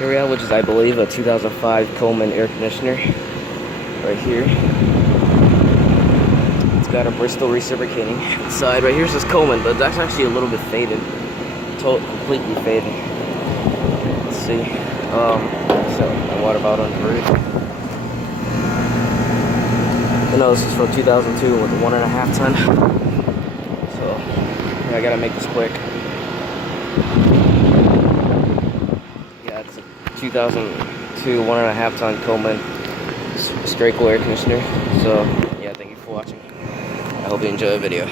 area, which is, I believe, a 2005 Coleman air conditioner right here. It's got a Bristol reciprocating side. Right here's this Coleman, but that's actually a little bit faded, completely faded. Let's see. So my water bottle inverted. I know this is from 2002 with a 1.5 ton. So yeah, I gotta make this quick. Yeah, it's a 2002 1.5 ton Coleman straight cool air conditioner. So yeah, thank you for watching. I hope you enjoy the video.